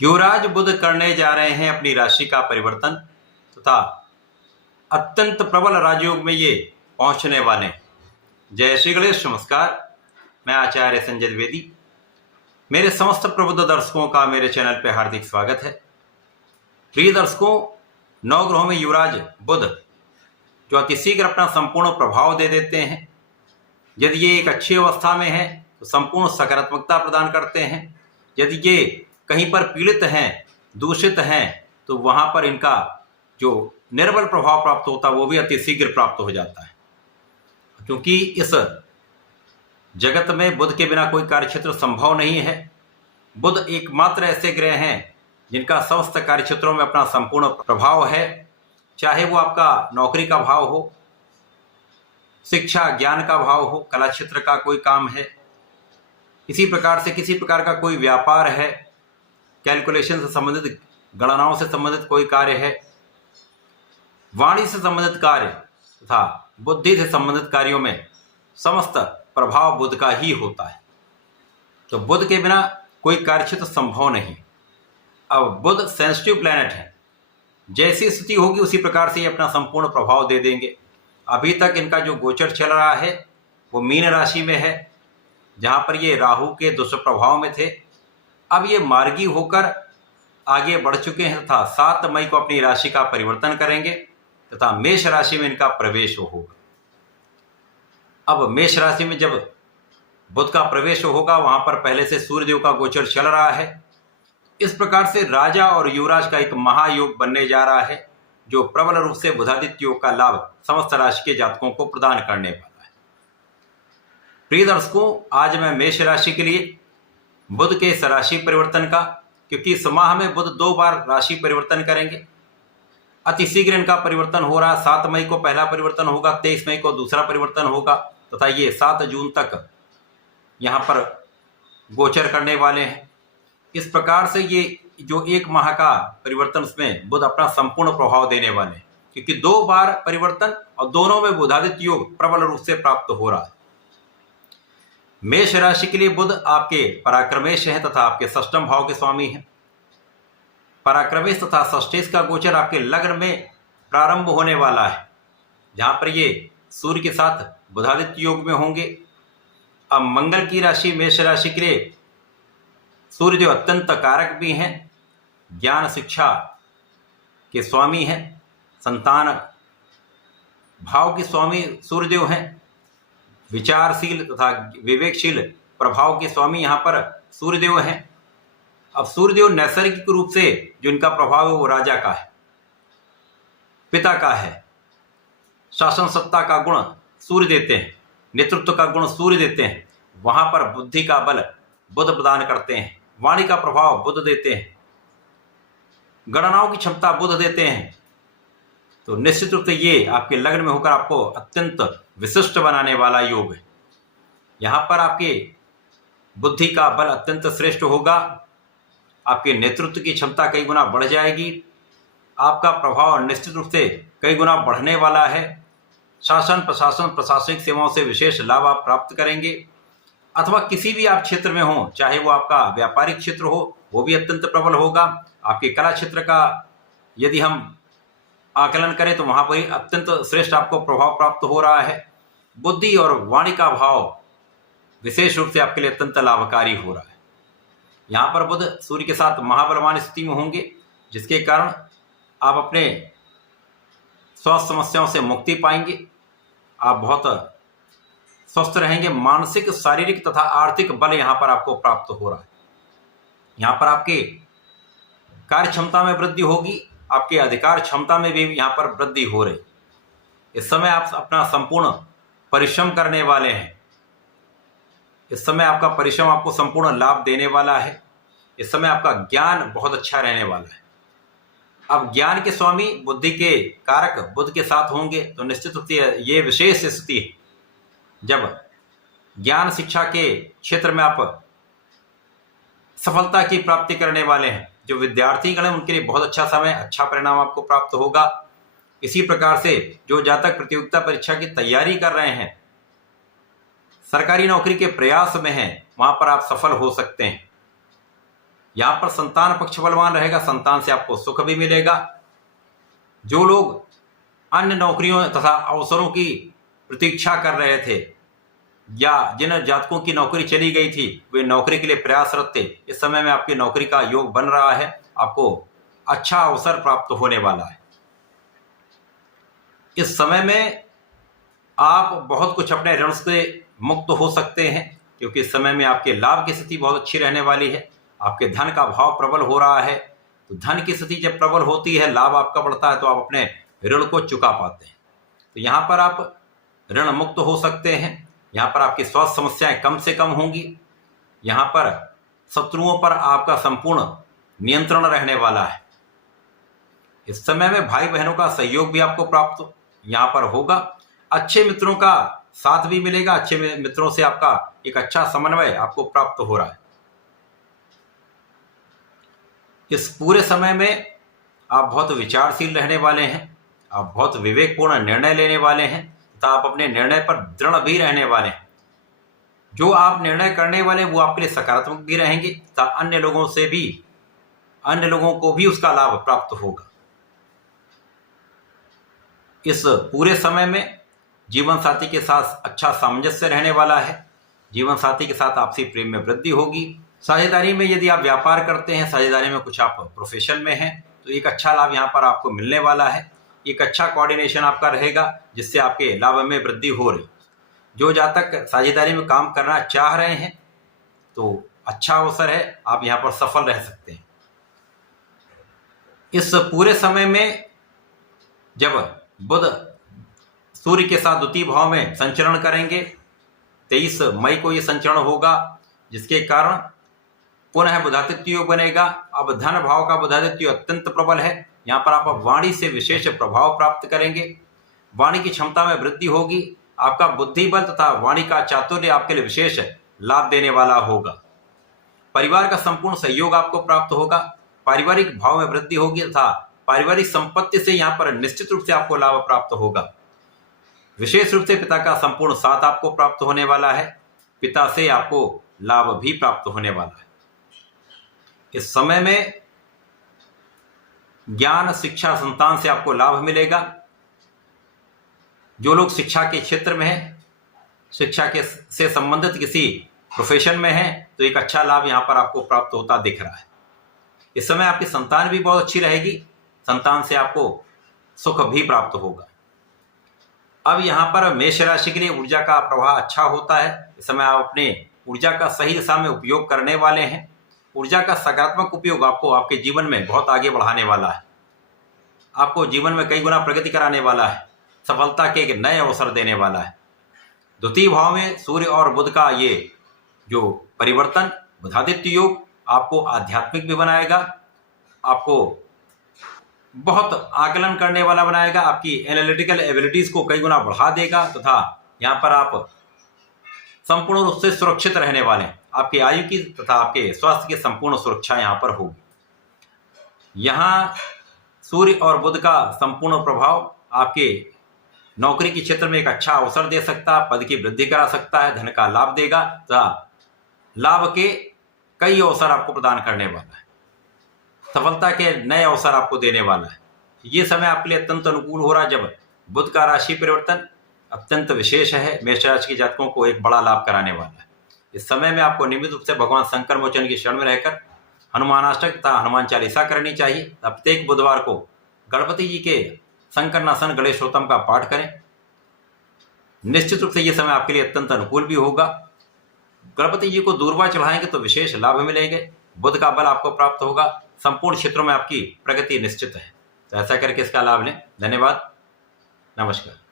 युवराज बुध करने जा रहे हैं अपनी राशि का परिवर्तन तथा अत्यंत प्रबल राजयोग में ये पहुंचने वाले हैं। जय श्री गणेश। नमस्कार, मैं आचार्य संजय द्विवेदी। मेरे समस्त प्रबुद्ध दर्शकों का मेरे चैनल पर हार्दिक स्वागत है। प्रिय दर्शकों, नवग्रहों में युवराज बुध जो अति शीघ्र अपना संपूर्ण प्रभाव दे देते हैं। यदि ये एक अच्छी अवस्था में है तो संपूर्ण सकारात्मकता प्रदान करते हैं। यदि ये कहीं पर पीड़ित हैं, दूषित हैं, तो वहां पर इनका जो निर्बल प्रभाव प्राप्त होता है वो भी अति शीघ्र प्राप्त हो जाता है। क्योंकि इस जगत में बुध के बिना कोई कार्यक्षेत्र संभव नहीं है। बुध एकमात्र ऐसे ग्रह हैं जिनका समस्त कार्यक्षेत्रों में अपना संपूर्ण प्रभाव है। चाहे वो आपका नौकरी का भाव हो, शिक्षा ज्ञान का भाव हो, कला क्षेत्र का कोई काम है, इसी प्रकार से किसी प्रकार का कोई व्यापार है, कैलकुलेशन से संबंधित, गणनाओं से संबंधित कोई कार्य है, वाणी से संबंधित कार्य तथा बुद्धि से संबंधित कार्यों में समस्त प्रभाव बुध का ही होता है। तो बुध के बिना कोई कार्यक्षेत्र संभव नहीं। अब बुध सेंसिटिव प्लैनेट है, जैसी स्थिति होगी उसी प्रकार से ये अपना संपूर्ण प्रभाव दे देंगे। अभी तक इनका जो गोचर चल रहा है वो मीन राशि में है, जहाँ पर ये राहु के दुष्प्रभाव में थे। अब ये मार्गी होकर आगे बढ़ चुके हैं तथा 7 मई को अपनी राशि का परिवर्तन करेंगे तथा मेष राशि में इनका प्रवेश होगा। अब मेष राशि में जब बुध का प्रवेश होगा, वहां पर पहले से सूर्यदेव का गोचर चल रहा है। इस प्रकार से राजा और युवराज का एक महायोग बनने जा रहा है, जो प्रबल रूप से बुधादित्य योग का लाभ समस्त राशि के जातकों को प्रदान करने वाला है। प्रिय दर्शकों, आज मैं मेष राशि के लिए बुध के इस राशि परिवर्तन का, क्योंकि इस माह में बुध 2 बार राशि परिवर्तन करेंगे। अति शीघ्र इनका परिवर्तन हो रहा है। 7 मई को पहला परिवर्तन होगा, 23 मई को दूसरा परिवर्तन होगा तथा ये 7 जून तक यहाँ पर गोचर करने वाले हैं। इस प्रकार से ये जो 1 माह का परिवर्तन, उसमें बुध अपना संपूर्ण प्रभाव देने वाले हैं, क्योंकि 2 बार परिवर्तन और दोनों में बुधादित्य योग प्रबल रूप से प्राप्त हो रहा है। मेष राशि के लिए बुध आपके पराक्रमेश हैं तथा आपके षष्ठम भाव के स्वामी हैं। पराक्रमेश तथा षष्ठेश का गोचर आपके लग्न में प्रारंभ होने वाला है, जहां पर ये सूर्य के साथ बुधादित्य योग में होंगे। अब मंगल की राशि मेष राशि के लिए सूर्यदेव अत्यंत कारक भी हैं, ज्ञान शिक्षा के स्वामी हैं, संतान भाव के स्वामी सूर्यदेव हैं, विचारशील तथा विवेकशील प्रभाव के स्वामी यहाँ पर सूर्यदेव हैं। अब सूर्यदेव नैसर्गिक रूप से जो इनका प्रभाव है वो राजा का है, पिता का है। शासन सत्ता का गुण सूर्य देते हैं, नेतृत्व का गुण सूर्य देते हैं। वहां पर बुद्धि का बल बुध प्रदान करते हैं, वाणी का प्रभाव बुध देते हैं, गणनाओं की क्षमता बुध देते हैं। तो निश्चित रूप से ये आपके लग्न में होकर आपको अत्यंत विशिष्ट बनाने वाला योग है। यहाँ पर आपके बुद्धि का बल अत्यंत श्रेष्ठ होगा, आपके नेतृत्व की क्षमता कई गुना बढ़ जाएगी, आपका प्रभाव निश्चित रूप से कई गुना बढ़ने वाला है। शासन प्रशासन प्रशासनिक सेवाओं से विशेष लाभ आप प्राप्त करेंगे, अथवा किसी भी आप क्षेत्र में हो, चाहे वो आपका व्यापारिक क्षेत्र हो, वो भी अत्यंत प्रबल होगा। आपके कला क्षेत्र का यदि हम आकलन करें तो वहां पर अत्यंत श्रेष्ठ आपको प्रभाव प्राप्त हो रहा है। बुद्धि और वाणी का भाव विशेष रूप से आपके लिए अत्यंत लाभकारी हो रहा है। यहाँ पर बुध सूर्य के साथ महाबलवान स्थिति में होंगे, जिसके कारण आप अपने स्वास्थ्य समस्याओं से मुक्ति पाएंगे। आप बहुत स्वस्थ रहेंगे। मानसिक, शारीरिक तथा आर्थिक बल यहाँ पर आपको प्राप्त हो रहा है। यहाँ पर आपके कार्य क्षमता में वृद्धि होगी, आपके अधिकार क्षमता में भी यहाँ पर वृद्धि हो रही। इस समय आप अपना संपूर्ण परिश्रम करने वाले हैं। इस समय आपका परिश्रम आपको संपूर्ण लाभ देने वाला है। इस समय आपका ज्ञान बहुत अच्छा रहने वाला है। अब ज्ञान के स्वामी बुद्धि के कारक बुध के साथ होंगे, तो निश्चित रूप से ये विशेष स्थिति है जब ज्ञान शिक्षा के क्षेत्र में आप सफलता की प्राप्ति करने वाले हैं। जो विद्यार्थी गण हैं उनके लिए बहुत अच्छा समय, अच्छा परिणाम आपको प्राप्त होगा। इसी प्रकार से जो जातक प्रतियोगिता परीक्षा की तैयारी कर रहे हैं, सरकारी नौकरी के प्रयास में हैं, वहां पर आप सफल हो सकते हैं। यहाँ पर संतान पक्ष बलवान रहेगा, संतान से आपको सुख भी मिलेगा। जो लोग अन्य नौकरियों तथा अवसरों की प्रतीक्षा कर रहे थे या जिन जातकों की नौकरी चली गई थी वे नौकरी के लिए प्रयासरत थे, इस समय में आपकी नौकरी का योग बन रहा है। आपको अच्छा अवसर प्राप्त होने वाला है। इस समय में आप बहुत कुछ अपने ऋण से मुक्त हो सकते हैं, क्योंकि इस समय में आपके लाभ की स्थिति बहुत अच्छी रहने वाली है। आपके धन का भाव प्रबल हो रहा है, तो धन की स्थिति जब प्रबल होती है, लाभ आपका बढ़ता है, तो आप अपने ऋण को चुका पाते हैं। तो यहाँ पर आप ऋण मुक्त हो सकते हैं। यहाँ पर आपकी स्वास्थ्य समस्याएं कम से कम होंगी। यहाँ पर शत्रुओं पर आपका संपूर्ण नियंत्रण रहने वाला है। इस समय में भाई बहनों का सहयोग भी आपको प्राप्त यहाँ पर होगा। अच्छे मित्रों का साथ भी मिलेगा। अच्छे मित्रों से आपका एक अच्छा समन्वय आपको प्राप्त हो रहा है। इस पूरे समय में आप बहुत विचारशील रहने वाले हैं। आप बहुत विवेकपूर्ण निर्णय लेने वाले हैं तथा आप अपने निर्णय पर दृढ़ भी रहने वाले हैं। जो आप निर्णय करने वाले वो आपके लिए सकारात्मक भी रहेंगे तथा अन्य लोगों को भी उसका लाभ प्राप्त होगा। इस पूरे समय में जीवन साथी के साथ अच्छा सामंजस्य रहने वाला है। जीवन साथी के साथ आपसी प्रेम में वृद्धि होगी। साझेदारी में यदि आप व्यापार करते हैं, साझेदारी में कुछ आप प्रोफेशन में हैं, तो एक अच्छा लाभ यहाँ पर आपको मिलने वाला है। एक अच्छा कोऑर्डिनेशन आपका रहेगा, जिससे आपके लाभ में वृद्धि हो रही। जो जातक साझेदारी में काम करना चाह रहे हैं, तो अच्छा अवसर है, आप यहाँ पर सफल रह सकते हैं। इस पूरे समय में जब बुध सूर्य के साथ द्वितीय भाव में संचरण करेंगे, 23 मई को ये संचरण होगा, जिसके कारण पुनः बुधादित्य योग बनेगा। अब धन भाव का बुधादित्य अत्यंत प्रबल है। यहाँ पर आप वाणी से विशेष प्रभाव प्राप्त करेंगे। वाणी की क्षमता में वृद्धि होगी। आपका बुद्धि बल तथा वाणी का चातुर्य आपके लिए विशेष लाभ देने वाला होगा। परिवार का संपूर्ण सहयोग आपको प्राप्त होगा। पारिवारिक भाव में वृद्धि होगी तथा पारिवारिक संपत्ति से यहाँ पर निश्चित रूप से आपको लाभ प्राप्त होगा। विशेष रूप से पिता का संपूर्ण साथ आपको प्राप्त होने वाला है। पिता से आपको लाभ भी प्राप्त होने वाला है। इस समय में ज्ञान शिक्षा संतान से आपको लाभ मिलेगा। जो लोग शिक्षा के क्षेत्र में हैं, शिक्षा के से संबंधित किसी प्रोफेशन में हैं, तो एक अच्छा लाभ यहाँ पर आपको प्राप्त होता दिख रहा है। इस समय आपकी संतान भी बहुत अच्छी रहेगी। संतान से आपको सुख भी प्राप्त होगा। अब यहाँ पर मेष राशि के लिए ऊर्जा का प्रवाह अच्छा होता है। इस समय आप अपने ऊर्जा का सही दिशा में उपयोग करने वाले हैं। ऊर्जा का सकारात्मक उपयोग आपको आपके जीवन में बहुत आगे बढ़ाने वाला है। आपको जीवन में कई गुना प्रगति कराने वाला है। सफलता के एक नए अवसर देने वाला है। द्वितीय भाव में सूर्य और बुध का ये जो परिवर्तन, बुधादित्य योग, आपको आध्यात्मिक भी बनाएगा। आपको बहुत आकलन करने वाला बनाएगा। आपकी एनालिटिकल एबिलिटीज को कई गुना बढ़ा देगा तथा यहाँ पर आप संपूर्ण रूप से सुरक्षित रहने वाले हैं। आपकी आयु की तथा आपके स्वास्थ्य की संपूर्ण सुरक्षा यहाँ पर होगी। यहाँ सूर्य और बुध का संपूर्ण प्रभाव आपके नौकरी के क्षेत्र में एक अच्छा अवसर दे सकता है। पद की वृद्धि करा सकता है, धन का लाभ देगा तथा लाभ के कई अवसर आपको प्रदान करने वाला है। सफलता के नए अवसर आपको देने वाला है। ये समय आपके लिए अत्यंत अनुकूल हो रहा है, जब बुध का राशि परिवर्तन अत्यंत विशेष है। मेष राशि के जातकों को एक बड़ा लाभ कराने वाला है। इस समय में आपको नियमित रूप से भगवान शंकर मोचन की शरण में रहकर हनुमानाष्टक तथा हनुमान चालीसा करनी चाहिए। प्रत्येक बुधवार को गणपति जी के शंकरनासन गणेशोत्तम का पाठ करें। निश्चित रूप से ये समय आपके लिए अत्यंत अनुकूल भी होगा। गणपति जी को दूर्वा चढ़ाएंगे तो विशेष लाभ मिलेंगे। बुध का बल आपको प्राप्त होगा। संपूर्ण क्षेत्रों में आपकी प्रगति निश्चित है। तो ऐसा करके इसका लाभ लें। धन्यवाद। नमस्कार।